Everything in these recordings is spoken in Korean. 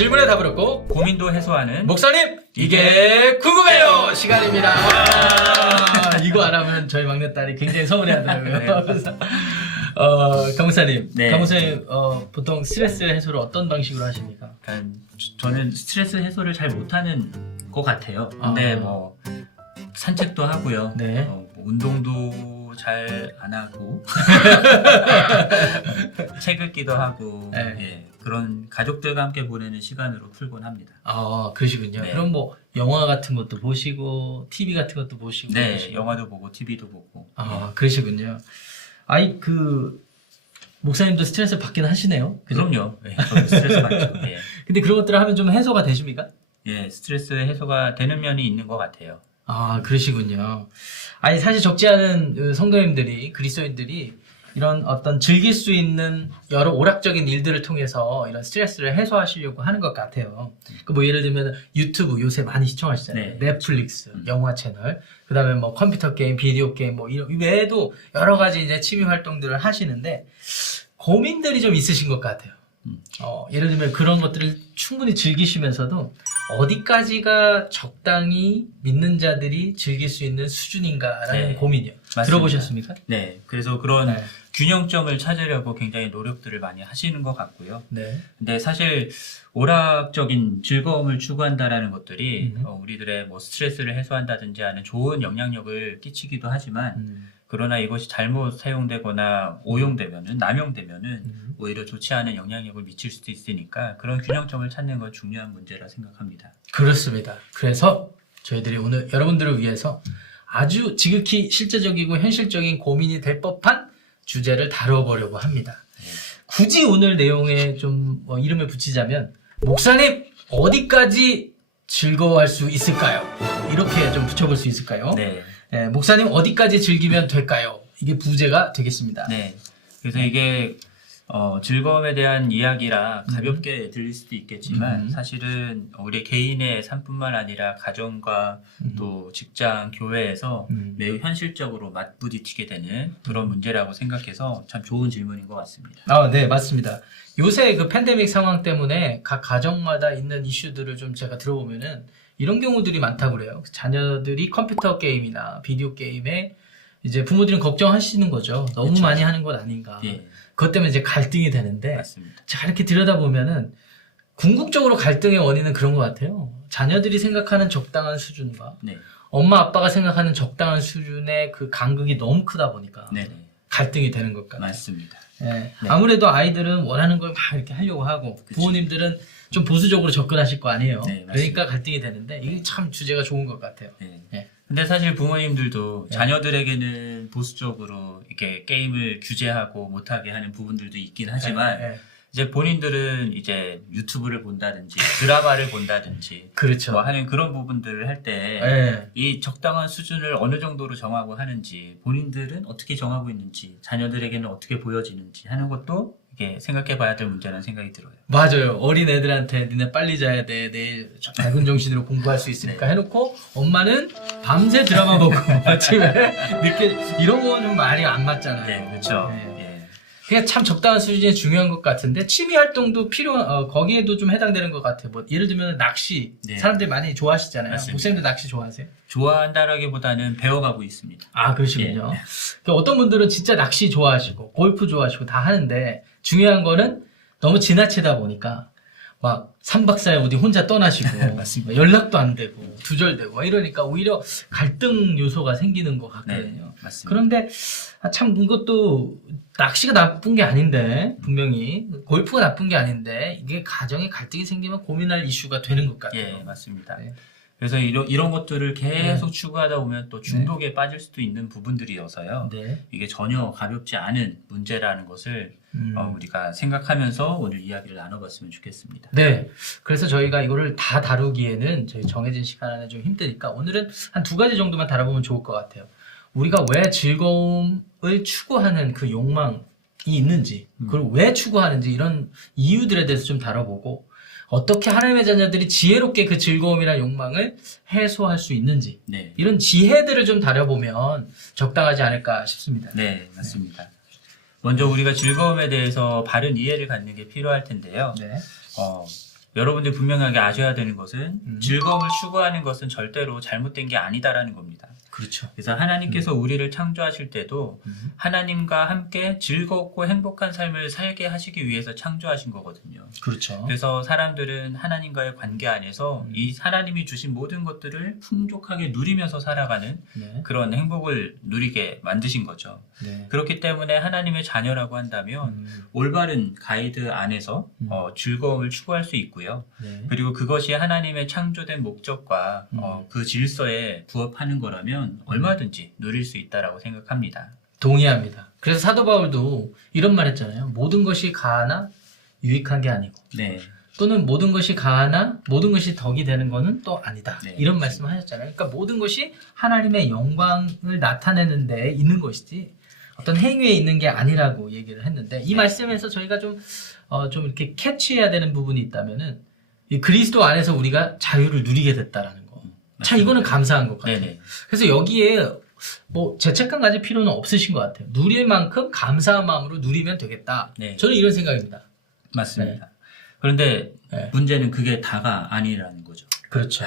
질문에 답을 얻고 고민도 해소하는 목사님 이게 궁금해요 시간입니다. 이거 안 하면 저희 막내딸이 굉장히 서운해하더라고요. 그래서 강목사님, 네. 강목사님 보통 스트레스 해소를 어떤 방식으로 하십니까? 약간 저는 스트레스 해소를 잘 못하는 것 같아요. 근데 뭐 산책도 하고요. 네. 뭐 운동도 잘 안 하고 책 읽기도 하고 네. 예, 그런 가족들과 함께 보내는 시간으로 풀곤 합니다. 그러시군요. 네. 그럼 뭐 영화 같은 것도 보시고 TV 같은 것도 보시고 네, 그러시고. 영화도 보고 TV도 보고. 그러시군요. 목사님도 스트레스 받긴 하시네요. 그죠? 그럼요. 예, 저도 스트레스 받죠. 예. 근데 그런 것들을 하면 좀 해소가 되십니까? 예, 스트레스 해소가 되는 면이 있는 것 같아요. 그러시군요. 사실 적지 않은 성도님들이, 그리스도인들이 이런 어떤 즐길 수 있는 여러 오락적인 일들을 통해서 이런 스트레스를 해소하시려고 하는 것 같아요. 뭐 예를 들면 유튜브 요새 많이 시청하시잖아요. 네. 넷플릭스, 영화 채널, 그 다음에 뭐 컴퓨터 게임, 비디오 게임, 뭐 이런 외에도 여러 가지 이제 취미 활동들을 하시는데 고민들이 좀 있으신 것 같아요. 예를 들면 그런 것들을 충분히 즐기시면서도 어디까지가 적당히 믿는 자들이 즐길 수 있는 수준인가라는 네, 고민이요. 맞습니다. 들어보셨습니까? 네, 그래서 그런 네. 균형점을 찾으려고 굉장히 노력들을 많이 하시는 것 같고요. 네. 근데 사실 오락적인 즐거움을 추구한다라는 것들이 음. 우리들의 뭐 스트레스를 해소한다든지 하는 좋은 영향력을 끼치기도 하지만 그러나 이것이 잘못 사용되거나 오용되면은 남용되면은 오히려 좋지 않은 영향력을 미칠 수도 있으니까 그런 균형점을 찾는 건 중요한 문제라 생각합니다. 그렇습니다. 그래서 저희들이 오늘 여러분들을 위해서 아주 지극히 실제적이고 현실적인 고민이 될 법한 주제를 다뤄보려고 합니다. 굳이 오늘 내용에 좀 이름을 붙이자면 목사님 어디까지 즐거워할 수 있을까요? 이렇게 좀 붙여볼 수 있을까요? 네. 목사님 어디까지 즐기면 될까요? 이게 부제가 되겠습니다. 네. 그래서 이게 즐거움에 대한 이야기라 가볍게 들릴 수도 있겠지만 사실은 우리 개인의 삶뿐만 아니라 가정과 또 직장, 교회에서 매우 현실적으로 맞부딪히게 되는 그런 문제라고 생각해서 참 좋은 질문인 것 같습니다. 네, 맞습니다. 요새 그 팬데믹 상황 때문에 각 가정마다 있는 이슈들을 좀 제가 들어보면은 이런 경우들이 많다고 그래요. 자녀들이 컴퓨터 게임이나 비디오 게임에 이제 부모들은 걱정하시는 거죠. 너무 그렇죠. 많이 하는 것 아닌가. 예, 그것 때문에 이제 갈등이 되는데 맞습니다. 자 이렇게 들여다보면은 궁극적으로 갈등의 원인은 그런 것 같아요. 자녀들이 생각하는 적당한 수준과 네, 엄마 아빠가 생각하는 적당한 수준의 그 간극이 너무 크다 보니까 네, 갈등이 되는 것 같아요. 맞습니다. 네. 아무래도 아이들은 원하는 걸 막 이렇게 하려고 하고 부모님들은 좀 보수적으로 접근하실 거 아니에요. 네, 맞습니다. 그러니까 갈등이 되는데 이게 참 주제가 좋은 것 같아요. 네. 네. 근데 사실 부모님들도 자녀들에게는 보수적으로 이렇게 게임을 규제하고 못하게 하는 부분들도 있긴 하지만 네. 이제 본인들은 이제 유튜브를 본다든지 드라마를 본다든지 그렇죠. 뭐 하는 그런 부분들을 할 때 이 네. 적당한 수준을 어느 정도로 정하고 하는지 본인들은 어떻게 정하고 있는지 자녀들에게는 어떻게 보여지는지 하는 것도 이게 생각해 봐야 될 문제라는 생각이 들어요. 맞아요. 어린 애들한테 니네 빨리 자야 돼. 내일 밝은 정신으로 공부할 수 있으니까 해놓고 엄마는 밤새 드라마 보고 아침에 늦게 이런 건 좀 말이 안 맞잖아요. 네, 그렇죠. 네. 예. 그냥 참 적당한 수준이 중요한 것 같은데 취미 활동도 거기에도 좀 해당되는 것 같아요. 뭐 예를 들면 낚시 네. 사람들이 많이 좋아하시잖아요. 맞습니다. 목사님도 낚시 좋아하세요? 좋아한다라기보다는 배워가고 있습니다. 그러시군요. 예. 그러니까 어떤 분들은 진짜 낚시 좋아하시고 골프 좋아하시고 다 하는데 중요한 거는 너무 지나치다 보니까 막 3박 4일 어디 혼자 떠나시고 맞습니다. 연락도 안 되고 두절되고 이러니까 오히려 갈등 요소가 생기는 것 같거든요. 네, 맞습니다. 그런데 참 이것도 낚시가 나쁜 게 아닌데 분명히 골프가 나쁜 게 아닌데 이게 가정에 갈등이 생기면 고민할 이슈가 되는 것 같아요. 예, 맞습니다. 네. 그래서 이런 것들을 계속 추구하다 보면 또 중독에 빠질 수도 있는 부분들이어서요. 네. 이게 전혀 가볍지 않은 문제라는 것을 우리가 생각하면서 오늘 이야기를 나눠봤으면 좋겠습니다. 네. 그래서 저희가 이거를 다 다루기에는 저희 정해진 시간 안에 좀 힘드니까 오늘은 한 2가지 정도만 다뤄보면 좋을 것 같아요. 우리가 왜 즐거움을 추구하는 그 욕망이 있는지, 그리고 왜 추구하는지 이런 이유들에 대해서 좀 다뤄보고 어떻게 하나님의 자녀들이 지혜롭게 그 즐거움이나 욕망을 해소할 수 있는지 네, 이런 지혜들을 좀 다뤄보면 적당하지 않을까 싶습니다. 네, 맞습니다. 먼저 우리가 즐거움에 대해서 바른 이해를 갖는 게 필요할 텐데요. 네. 여러분들이 분명하게 아셔야 되는 것은 음. 즐거움을 추구하는 것은 절대로 잘못된 게 아니다라는 겁니다. 그렇죠. 그래서 하나님께서 우리를 창조하실 때도 하나님과 함께 즐겁고 행복한 삶을 살게 하시기 위해서 창조하신 거거든요. 그렇죠. 그래서 사람들은 하나님과의 관계 안에서 이 하나님이 주신 모든 것들을 풍족하게 누리면서 살아가는 네. 그런 행복을 누리게 만드신 거죠. 네. 그렇기 때문에 하나님의 자녀라고 한다면 올바른 가이드 안에서 즐거움을 추구할 수 있고요. 네. 그리고 그것이 하나님의 창조된 목적과 그 질서에 부합하는 거라면 얼마든지 누릴 수 있다라고 생각합니다. 동의합니다. 그래서 사도 바울도 이런 말 했잖아요. 모든 것이 가하나 유익한 게 아니고 네, 또는 모든 것이 가하나 모든 것이 덕이 되는 것은 또 아니다. 네, 이런 말씀을 하셨잖아요. 그러니까 모든 것이 하나님의 영광을 나타내는 데 있는 것이지 어떤 행위에 있는 게 아니라고 얘기를 했는데 이 말씀에서 저희가 좀 이렇게 캐치해야 되는 부분이 있다면은 이 그리스도 안에서 우리가 자유를 누리게 됐다라는 거. 참 이거는 감사한 것 같아요. 네네. 그래서 여기에 뭐 죄책감 가질 필요는 없으신 것 같아요. 누릴 만큼 감사한 마음으로 누리면 되겠다. 네. 저는 이런 생각입니다. 맞습니다. 그런데 네. 문제는 그게 다가 아니라는 거죠. 그렇죠.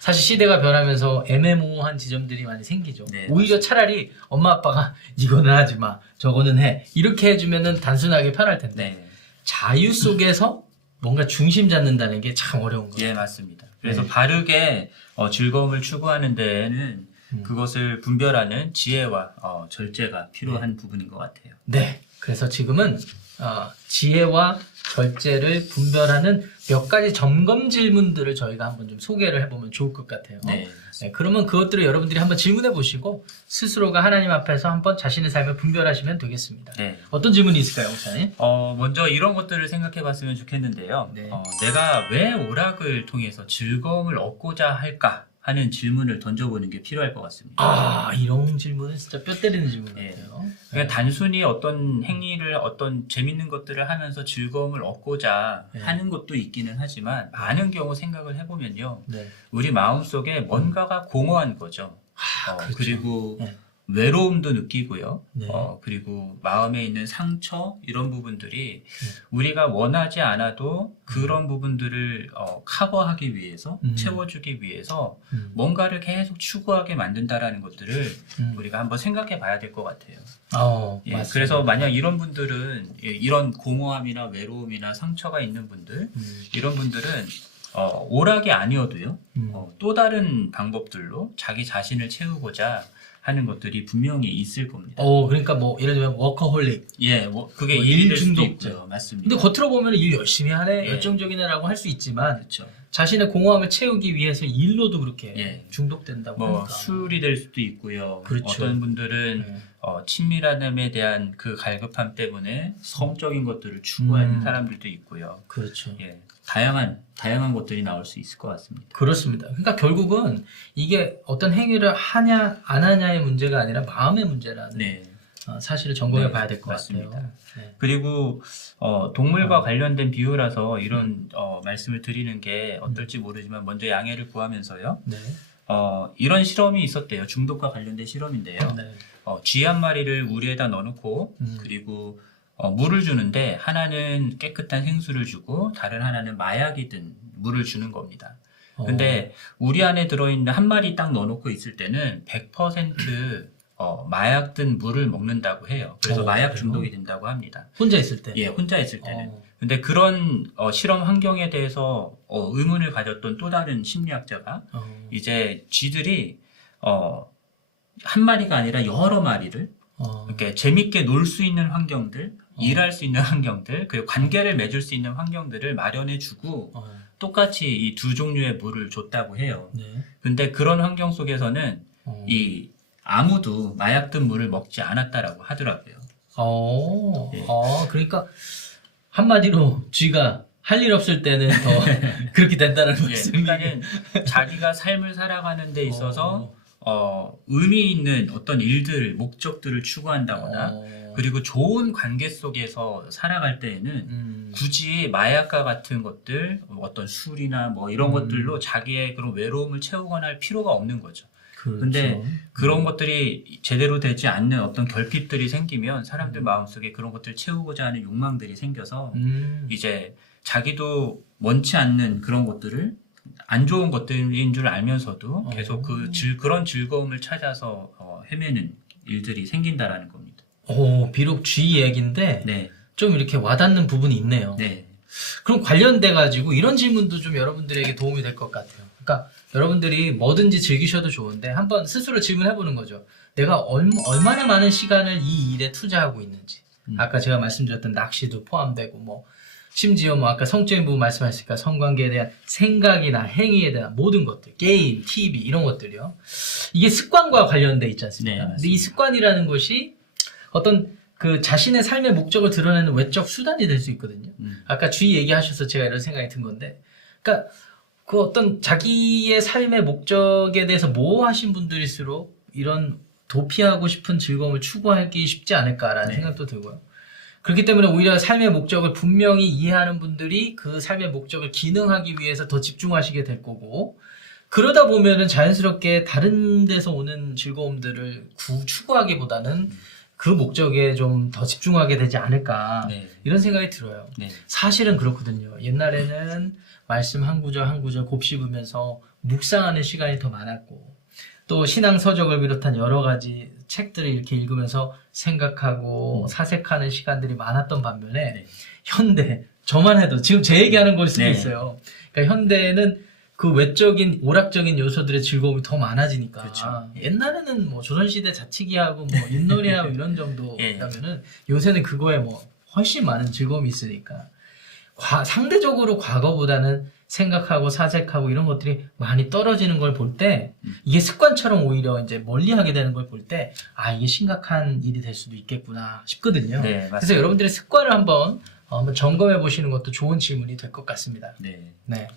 사실 시대가 변하면서 애매모호한 지점들이 많이 생기죠. 네, 오히려 차라리 엄마 아빠가 이거는 하지 마, 저거는 해 이렇게 해주면은 단순하게 편할 텐데 네, 자유 속에서 뭔가 중심 잡는다는 게 참 어려운 거예요. 예, 맞습니다. 그래서 네. 바르게 즐거움을 추구하는 데에는 그것을 분별하는 지혜와 절제가 필요한 부분인 것 같아요. 네. 그래서 지금은 지혜와 절제를 분별하는 몇 가지 점검 질문들을 저희가 한번 좀 소개를 해보면 좋을 것 같아요. 네. 네, 그러면 그것들을 여러분들이 한번 질문해 보시고 스스로가 하나님 앞에서 한번 자신의 삶을 분별하시면 되겠습니다. 네. 어떤 질문이 있을까요, 목사님? 먼저 이런 것들을 생각해 봤으면 좋겠는데요. 네. 내가 왜 오락을 통해서 즐거움을 얻고자 할까 하는 질문을 던져보는 게 필요할 것 같습니다. 이런 질문은 진짜 뼈 때리는 질문 네. 같아요. 그러니까 단순히 어떤 행위를 어떤 재밌는 것들을 하면서 즐거움을 얻고자 네. 하는 것도 있기는 하지만 많은 경우 생각을 해보면요. 네. 우리 마음속에 뭔가가 공허한 거죠. 그렇죠. 그리고 네. 외로움도 느끼고요. 네. 그리고 마음에 있는 상처 이런 부분들이 우리가 원하지 않아도 그런 부분들을 커버하기 위해서 채워주기 위해서 뭔가를 계속 추구하게 만든다라는 것들을 우리가 한번 생각해 봐야 될 것 같아요. 예, 맞습니다. 그래서 만약 이런 분들은 이런 공허함이나 외로움이나 상처가 있는 분들 이런 분들은 오락이 아니어도요 또 다른 방법들로 자기 자신을 채우고자 하는 것들이 분명히 있을 겁니다. 그러니까 뭐 예를 들면 워커홀릭. 예, 그게 뭐 일이 일 될 수도 중독자. 있고요. 맞습니다. 근데 겉으로 보면 일 열심히 하네, 예. 열정적인 애라고 할 수 있지만 그렇죠. 자신의 공허함을 채우기 위해서 일로도 그렇게 예. 중독된다고 뭐 하니까. 술이 될 수도 있고요. 그렇죠. 어떤 분들은 네. 친밀함에 대한 그 갈급함 때문에 성적인 것들을 추구하는 사람들도 있고요. 그렇죠. 예, 다양한 것들이 나올 수 있을 것 같습니다. 그렇습니다. 그러니까 결국은 이게 어떤 행위를 하냐 안 하냐의 문제가 아니라 마음의 문제라는 네. 사실을 점검해 네, 봐야 될 것 맞습니다. 같아요. 네. 그리고 동물과 관련된 비유라서 이런 말씀을 드리는 게 어떨지 모르지만 먼저 양해를 구하면서요. 네. 이런 실험이 있었대요. 중독과 관련된 실험인데요. 네. 쥐 한 마리를 우리에다 넣어놓고 음. 그리고 물을 주는데 하나는 깨끗한 생수를 주고 다른 하나는 마약이 든 물을 주는 겁니다. 근데 우리 안에 들어있는 한 마리 딱 넣어놓고 있을 때는 100% 마약 든 물을 먹는다고 해요. 그래서 마약 그래요? 중독이 된다고 합니다. 혼자 있을 때. 예, 혼자 있을 때는. 어. 근데 그런 실험 환경에 대해서 의문을 가졌던 또 다른 심리학자가 이제 쥐들이 한 마리가 아니라 여러 마리를 이렇게 재밌게 놀 수 있는 환경들, 일할 수 있는 환경들, 그리고 관계를 맺을 수 있는 환경들을 마련해주고 똑같이 이 두 종류의 물을 줬다고 해요. 네. 근데 그런 환경 속에서는 이 아무도 마약 든 물을 먹지 않았다라고 하더라고요. 예. 그러니까 한마디로 쥐가 할 일 없을 때는 더 그렇게 된다는 예, 말씀이. 그러니까는 자기가 삶을 살아가는 데 있어서 의미 있는 어떤 일들, 목적들을 추구한다거나 그리고 좋은 관계 속에서 살아갈 때에는 굳이 마약과 같은 것들, 어떤 술이나 뭐 이런 것들로 자기의 그런 외로움을 채우거나 할 필요가 없는 거죠. 그렇죠. 근데 그런 것들이 제대로 되지 않는 어떤 결핍들이 생기면 사람들 마음속에 그런 것들을 채우고자 하는 욕망들이 생겨서 이제 자기도 원치 않는 그런 것들을 안 좋은 것들인 줄 알면서도 계속 그런 즐거움을 찾아서 헤매는 일들이 생긴다라는 겁니다. 비록 G 얘기인데 네. 좀 이렇게 와닿는 부분이 있네요. 네. 그럼 관련돼 가지고 이런 질문도 좀 여러분들에게 도움이 될 것 같아요. 그러니까 여러분들이 뭐든지 즐기셔도 좋은데 한번 스스로 질문해 보는 거죠. 내가 얼마나 많은 시간을 이 일에 투자하고 있는지. 아까 제가 말씀드렸던 낚시도 포함되고 뭐 심지어 뭐 아까 성적인 부분 말씀하셨으니까 성관계에 대한 생각이나 행위에 대한 모든 것들, 게임, TV 이런 것들이요. 이게 습관과 관련돼 있지 않습니까? 네, 근데 이 습관이라는 것이 어떤 그 자신의 삶의 목적을 드러내는 외적 수단이 될 수 있거든요. 아까 주의 얘기하셔서 제가 이런 생각이 든 건데, 그러니까 그 어떤 자기의 삶의 목적에 대해서 모호하신 분들일수록 이런 도피하고 싶은 즐거움을 추구하기 쉽지 않을까라는 네. 생각도 들고요. 그렇기 때문에 오히려 삶의 목적을 분명히 이해하는 분들이 그 삶의 목적을 기능하기 위해서 더 집중하시게 될 거고, 그러다 보면은 자연스럽게 다른 데서 오는 즐거움들을 추구하기보다는 그 목적에 좀 더 집중하게 되지 않을까 네. 이런 생각이 들어요. 네. 사실은 그렇거든요. 옛날에는 말씀 한 구절 한 구절 곱씹으면서 묵상하는 시간이 더 많았고, 또 신앙 서적을 비롯한 여러 가지 책들을 이렇게 읽으면서 생각하고 사색하는 시간들이 많았던 반면에 네. 현대, 저만 해도 지금 제 얘기하는 걸 수도 네. 있어요. 그러니까 현대에는 그 외적인 오락적인 요소들의 즐거움이 더 많아지니까. 그렇죠. 옛날에는 뭐 조선시대 자치기하고 뭐 윷놀이하고 이런 정도라면은 요새는 그거에 뭐 훨씬 많은 즐거움이 있으니까 상대적으로 과거보다는 생각하고 사색하고 이런 것들이 많이 떨어지는 걸 볼 때 이게 습관처럼 오히려 이제 멀리하게 되는 걸 볼 때 이게 심각한 일이 될 수도 있겠구나 싶거든요. 네, 맞습니다. 그래서 여러분들의 습관을 한번 점검해 보시는 것도 좋은 질문이 될 것 같습니다. 네. 네.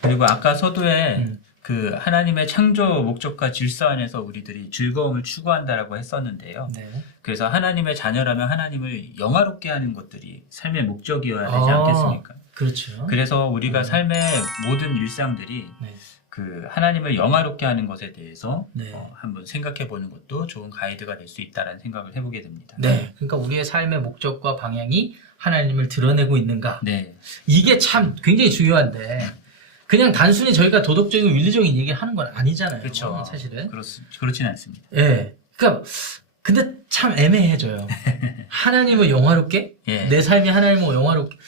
그리고 아까 서두에 그 하나님의 창조 목적과 질서 안에서 우리들이 즐거움을 추구한다라고 했었는데요. 네. 그래서 하나님의 자녀라면 하나님을 영화롭게 하는 것들이 삶의 목적이어야 되지 않겠습니까? 그렇죠. 그래서 우리가 삶의 모든 일상들이 네. 그 하나님을 영화롭게 하는 것에 대해서 네. 한번 생각해 보는 것도 좋은 가이드가 될 수 있다라는 생각을 해보게 됩니다. 네. 그러니까 우리의 삶의 목적과 방향이 하나님을 드러내고 있는가? 네. 이게 참 굉장히 중요한데 그냥 단순히 저희가 도덕적이고 윤리적인 얘기를 하는 건 아니잖아요. 그렇죠. 사실은. 그렇지는 않습니다. 예. 그러니까 근데 참 애매해져요. 하나님을 영화롭게? 예. 내 삶이 하나님을 영화롭게?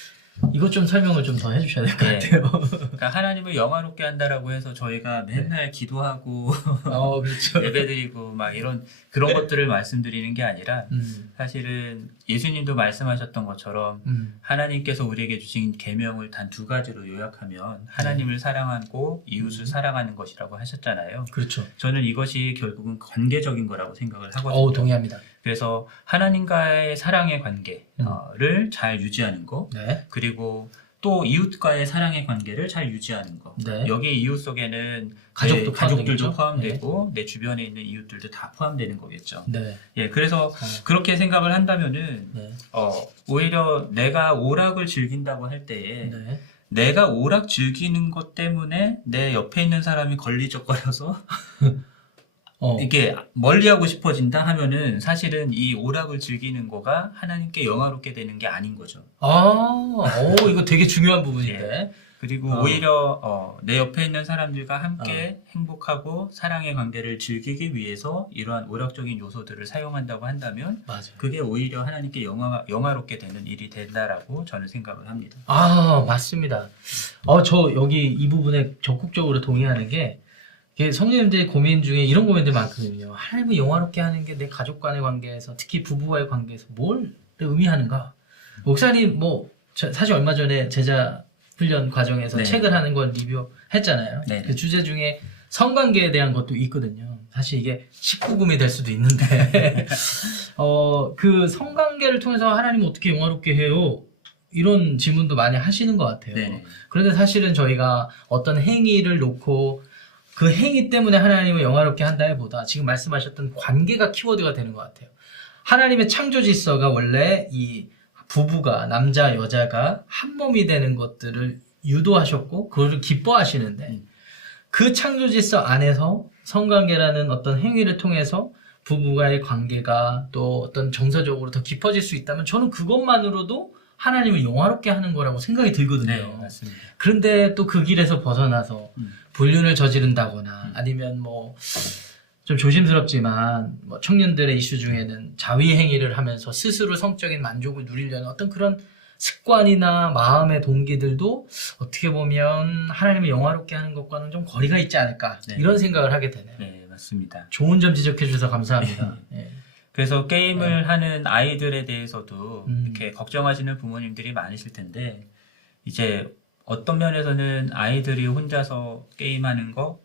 이것 좀 설명을 좀 더 해주셔야 될 것 예. 같아요. 그러니까 하나님을 영화롭게 한다라고 해서 저희가 맨날 기도하고 그렇죠. 예배드리고 막 이런 그런 것들을 말씀드리는 게 아니라 사실은 예수님도 말씀하셨던 것처럼 하나님께서 우리에게 주신 계명을 단 두 가지로 요약하면 하나님을 사랑하고 이웃을 사랑하는 것이라고 하셨잖아요. 그렇죠. 저는 이것이 결국은 관계적인 거라고 생각을 하거든요. 동의합니다. 그래서 하나님과의 사랑의 관계를 잘 유지하는 거, 네. 그리고 또 이웃과의 사랑의 관계를 잘 유지하는 거. 네. 여기 이웃 속에는 가족도 내 가족들도 포함되겠죠? 포함되고 내 주변에 있는 이웃들도 다 포함되는 거겠죠. 네. 예, 그래서 그렇게 생각을 한다면은 네. 오히려 내가 오락을 즐긴다고 할 때에 네. 내가 오락 즐기는 것 때문에 내 옆에 있는 사람이 걸리적거려서 이게 멀리하고 싶어진다 하면은 사실은 이 오락을 즐기는 거가 하나님께 영화롭게 되는 게 아닌 거죠. 이거 되게 중요한 부분인데. 그리고 오히려 내 옆에 있는 사람들과 함께 행복하고 사랑의 관계를 즐기기 위해서 이러한 오락적인 요소들을 사용한다고 한다면 맞아요. 그게 오히려 하나님께 영화롭게 되는 일이 된다라고 저는 생각을 합니다. 맞습니다. 저 여기 이 부분에 적극적으로 동의하는 게 성도님들의 고민 중에 이런 고민들 많거든요. 하나님을 영화롭게 하는 게 내 가족 간의 관계에서, 특히 부부와의 관계에서 뭘 의미하는가? 목사님 사실 얼마 전에 제자 훈련 과정에서 네. 책을 하는 걸 리뷰했잖아요. 네. 그 주제 중에 성관계에 대한 것도 있거든요. 사실 이게 19금이 될 수도 있는데 그 성관계를 통해서 하나님 어떻게 영화롭게 해요? 이런 질문도 많이 하시는 것 같아요. 네. 그런데 사실은 저희가 어떤 행위를 놓고 그 행위 때문에 하나님을 영화롭게 한다기보다 지금 말씀하셨던 관계가 키워드가 되는 것 같아요. 하나님의 창조 질서가 원래 이 부부가, 남자, 여자가 한 몸이 되는 것들을 유도하셨고 그걸 기뻐하시는데 그 창조 질서 안에서 성관계라는 어떤 행위를 통해서 부부와의 관계가 또 어떤 정서적으로 더 깊어질 수 있다면 저는 그것만으로도 하나님을 영화롭게 하는 거라고 생각이 들거든요. 네, 맞습니다. 그런데 또 그 길에서 벗어나서 불륜을 저지른다거나 아니면 뭐 좀 조심스럽지만 뭐 청년들의 이슈 중에는 자위 행위를 하면서 스스로 성적인 만족을 누리려는 어떤 그런 습관이나 마음의 동기들도 어떻게 보면 하나님을 영화롭게 하는 것과는 좀 거리가 있지 않을까 네. 이런 생각을 하게 되네요. 네, 맞습니다. 좋은 점 지적해 주셔서 감사합니다. 예. 그래서 게임을 하는 아이들에 대해서도 음. 이렇게 걱정하시는 부모님들이 많으실 텐데 이제 어떤 면에서는 아이들이 혼자서 게임하는 거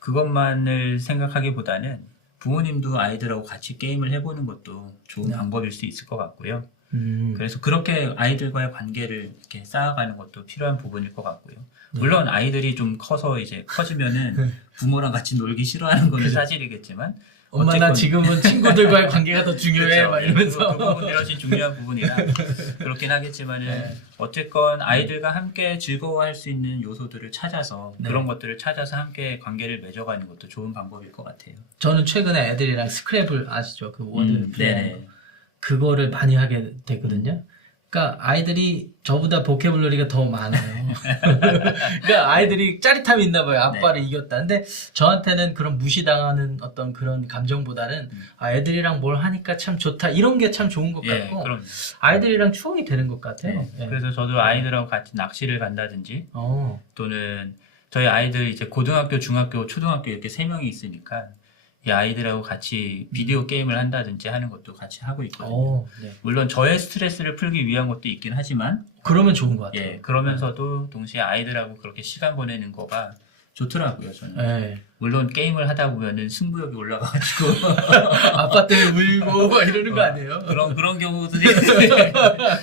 그것만을 생각하기보다는 부모님도 아이들하고 같이 게임을 해보는 것도 좋은 네. 방법일 수 있을 것 같고요. 음. 그래서 그렇게 아이들과의 관계를 이렇게 쌓아가는 것도 필요한 부분일 것 같고요. 네. 물론 아이들이 좀 커서 이제 커지면은 부모랑 같이 놀기 싫어하는 건 그죠. 사실이겠지만 엄마 나 어쨌건- 지금은 친구들과의 관계가 더 중요해 그렇죠. 막 이러면서 그 부분이 훨씬 중요한 부분이라 그렇긴 하겠지만은 네. 어쨌건 아이들과 함께 즐거워할 수 있는 요소들을 찾아서 네. 그런 것들을 찾아서 함께 관계를 맺어가는 것도 좋은 방법일 것 같아요. 저는 최근에 애들이랑 스크랩을 아시죠? 그 워드 플레이 네네. 그거를 많이 하게 되거든요. 그러니까 아이들이 저보다 보캐블러리가 더 많아요. 그러니까 아이들이 짜릿함이 있나 봐요. 아빠를 이겼다. 근데 저한테는 그런 무시당하는 어떤 그런 감정보다는 아, 애들이랑 뭘 하니까 참 좋다. 이런 게 참 좋은 것 예, 같고 그럼. 아이들이랑 추억이 되는 것 같아요. 네. 예. 그래서 저도 아이들하고 같이 낚시를 간다든지 어. 또는 저희 아이들 이제 고등학교, 중학교, 초등학교 이렇게 3명이 있으니까 이 아이들하고 같이 비디오 게임을 한다든지 하는 것도 같이 하고 있거든요. 어, 네. 물론 저의 스트레스를 풀기 위한 것도 있긴 하지만 그러면 좋은 것 같아요. 예, 그러면서도 동시에 아이들하고 그렇게 시간 보내는 거가 좋더라고요, 저는. 예. 물론 게임을 하다 보면은 승부욕이 올라가가지고 아빠 때문에 울고 막 이러는 거 아니에요? 그런 경우도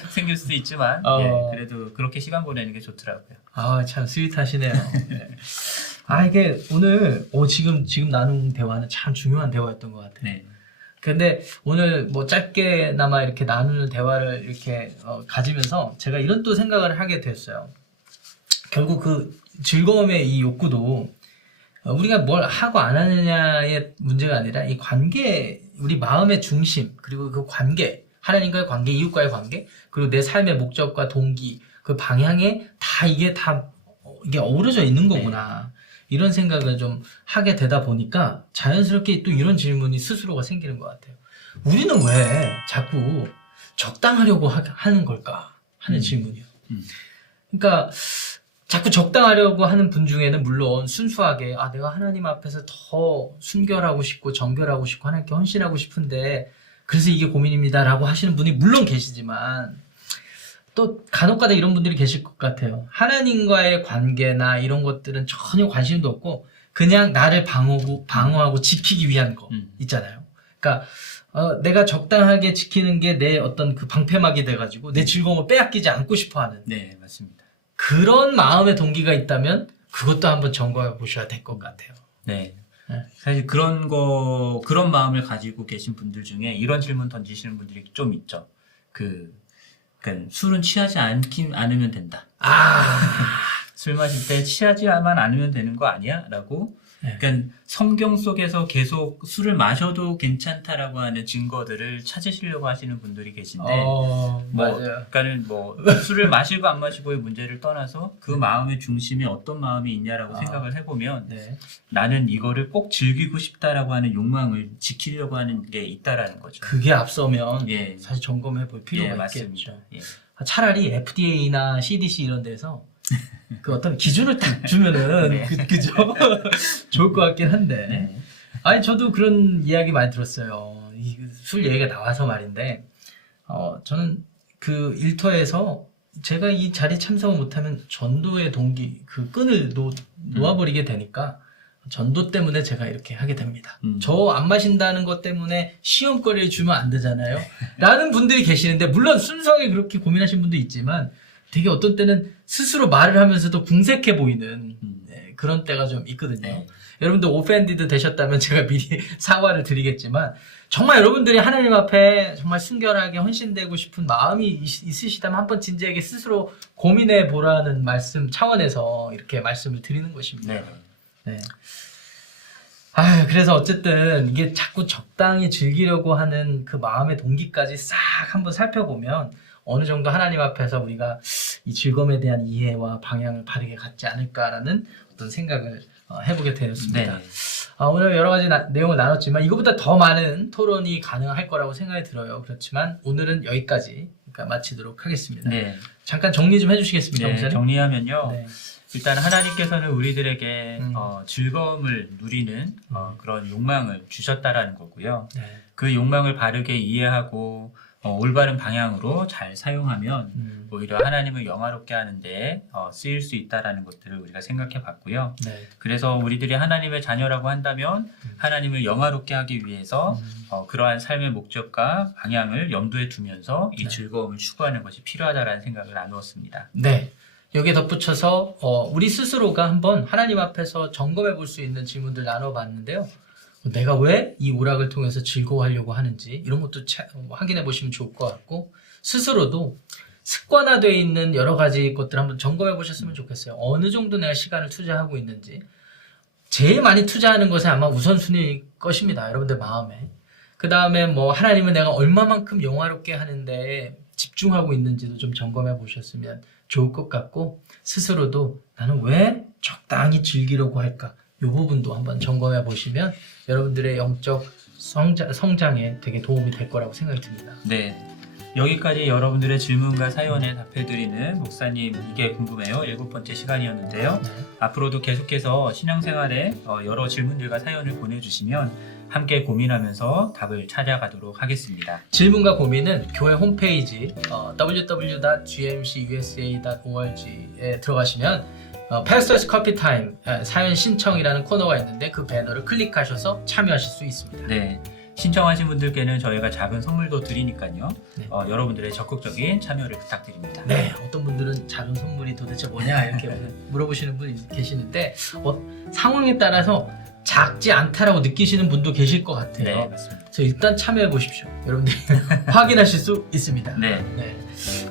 생길 수도 있지만 예, 그래도 그렇게 시간 보내는 게 좋더라고요. 아, 참 스윗하시네요. 네. 아, 이게 오늘 지금 나눈 대화는 참 중요한 대화였던 것 같아요. 네. 근데 오늘 뭐 짧게나마 이렇게 나누는 대화를 이렇게 가지면서 제가 이런 또 생각을 하게 됐어요. 결국 그 즐거움의 이 욕구도 우리가 뭘 하고 안 하느냐의 문제가 아니라 이 관계, 우리 마음의 중심, 그리고 그 관계, 하나님과의 관계, 이웃과의 관계, 그리고 내 삶의 목적과 동기, 그 방향에 이게 어우러져 있는 거구나. 이런 생각을 좀 하게 되다 보니까 자연스럽게 또 이런 질문이 스스로가 생기는 것 같아요. 우리는 왜 자꾸 적당하려고 하는 걸까? 하는 질문이요. 그러니까 자꾸 적당하려고 하는 분 중에는 물론 순수하게 내가 하나님 앞에서 더 순결하고 싶고 정결하고 싶고 하나님께 헌신하고 싶은데 그래서 이게 고민입니다라고 하시는 분이 물론 계시지만 또 간혹가다 이런 분들이 계실 것 같아요. 하나님과의 관계나 이런 것들은 전혀 관심도 없고 그냥 나를 방어하고 지키기 위한 거 있잖아요. 그러니까 내가 적당하게 지키는 게 내 어떤 그 방패막이 돼가지고 내 즐거움을 빼앗기지 않고 싶어하는 네, 맞습니다. 그런 마음의 동기가 있다면 그것도 한번 점검해 보셔야 될 것 같아요. 네. 네. 사실 그런 마음을 가지고 계신 분들 중에 이런 질문 던지시는 분들이 좀 있죠. 그러니까 술은 취하지 않으면 된다. 술 마실 때 취하지만 않으면 되는 거 아니야? 라고 네. 그러니까 성경 속에서 계속 술을 마셔도 괜찮다라고 하는 증거들을 찾으시려고 하시는 분들이 계신데 맞아요. 그러니까는 술을 마시고 안 마시고의 문제를 떠나서 그 마음의 중심에 어떤 마음이 있냐라고 생각을 해보면 네. 나는 이거를 꼭 즐기고 싶다라고 하는 욕망을 지키려고 하는 게 있다라는 거죠. 그게 앞서면 예. 사실 점검해 볼 필요가 예, 있겠죠. 맞습니다. 예. 차라리 FDA나 CDC 이런 데서 그 어떤 기준을 딱 주면은 네. 그죠? 좋을 것 같긴 한데. 네. 아니 저도 그런 이야기 많이 들었어요. 술 얘기가 나와서 말인데 저는 그 일터에서 제가 이 자리에 참석을 못하면 전도의 동기 그 끈을 놓아버리게 되니까 전도 때문에 제가 이렇게 하게 됩니다. 저 안 마신다는 것 때문에 시험거리를 주면 안 되잖아요. 라는 분들이 계시는데 물론 순수하게 그렇게 고민하신 분도 있지만 되게 어떤 때는 스스로 말을 하면서도 궁색해 보이는 그런 때가 좀 있거든요. 네. 여러분들 오펜디드 되셨다면 제가 미리 사과를 드리겠지만 정말 여러분들이 하나님 앞에 정말 순결하게 헌신되고 싶은 마음이 있으시다면 한번 진지하게 스스로 고민해 보라는 말씀 차원에서 이렇게 말씀을 드리는 것입니다. 네. 네. 그래서 어쨌든 이게 자꾸 적당히 즐기려고 하는 그 마음의 동기까지 싹 한번 살펴보면 어느 정도 하나님 앞에서 우리가 이 즐거움에 대한 이해와 방향을 바르게 갖지 않을까라는 어떤 생각을 해보게 되었습니다. 네. 오늘 여러 가지 내용을 나눴지만 이거보다 더 많은 토론이 가능할 거라고 생각이 들어요. 그렇지만 오늘은 여기까지 마치도록 하겠습니다. 네. 잠깐 정리 좀 해주시겠습니까, 네, 목사님? 정리하면요. 네. 일단 하나님께서는 우리들에게 즐거움을 누리는 그런 욕망을 주셨다라는 거고요. 네. 그 욕망을 바르게 이해하고 올바른 방향으로 잘 사용하면 오히려 하나님을 영화롭게 하는데 쓰일 수 있다라는 것들을 우리가 생각해 봤고요. 네. 그래서 우리들이 하나님의 자녀라고 한다면 하나님을 영화롭게 하기 위해서 그러한 삶의 목적과 방향을 염두에 두면서 이 즐거움을 추구하는 것이 필요하다라는 생각을 나누었습니다. 네. 여기에 덧붙여서 우리 스스로가 한번 하나님 앞에서 점검해 볼 수 있는 질문들 나눠봤는데요. 내가 왜 이 오락을 통해서 즐거워하려고 하는지 이런 것도 확인해 보시면 좋을 것 같고 스스로도 습관화되어 있는 여러 가지 것들 한번 점검해 보셨으면 좋겠어요. 어느 정도 내가 시간을 투자하고 있는지. 제일 많이 투자하는 것이 아마 우선순위일 것입니다. 여러분들 마음에. 그 다음에 뭐 하나님은 내가 얼마만큼 영화롭게 하는데 집중하고 있는지도 좀 점검해 보셨으면 좋을 것 같고 스스로도 나는 왜 적당히 즐기려고 할까? 이 부분도 한번 점검해 보시면 여러분들의 영적 성장에 되게 도움이 될 거라고 생각이 듭니다. 네. 여기까지 여러분들의 질문과 사연에 답해드리는 목사님 이게 궁금해요 7번째 시간이었는데요. 네. 앞으로도 계속해서 신앙생활에 여러 질문들과 사연을 보내주시면 함께 고민하면서 답을 찾아가도록 하겠습니다. 질문과 고민은 교회 홈페이지 www.gmcusa.org에 들어가시면 Pastor's Coffee Time 사연 신청이라는 코너가 있는데 그 배너를 클릭하셔서 참여하실 수 있습니다. 네. 신청하신 분들께는 저희가 작은 선물도 드리니까요. 네. 여러분들의 적극적인 참여를 부탁드립니다. 네, 어떤 분들은 작은 선물이 도대체 뭐냐 이렇게 물어보시는 분이 계시는데 상황에 따라서 작지 않다라고 느끼시는 분도 계실 것 같아요. 네, 맞습니다. 그래서 일단 참여해 보십시오. 여러분들이 확인하실 수 있습니다. 네. 네.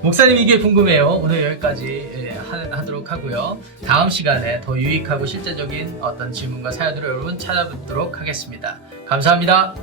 목사님 이게 궁금해요. 오늘 여기까지 하도록 하고요. 다음 시간에 더 유익하고 실제적인 어떤 질문과 사연들을 여러분 찾아뵙도록 하겠습니다. 감사합니다.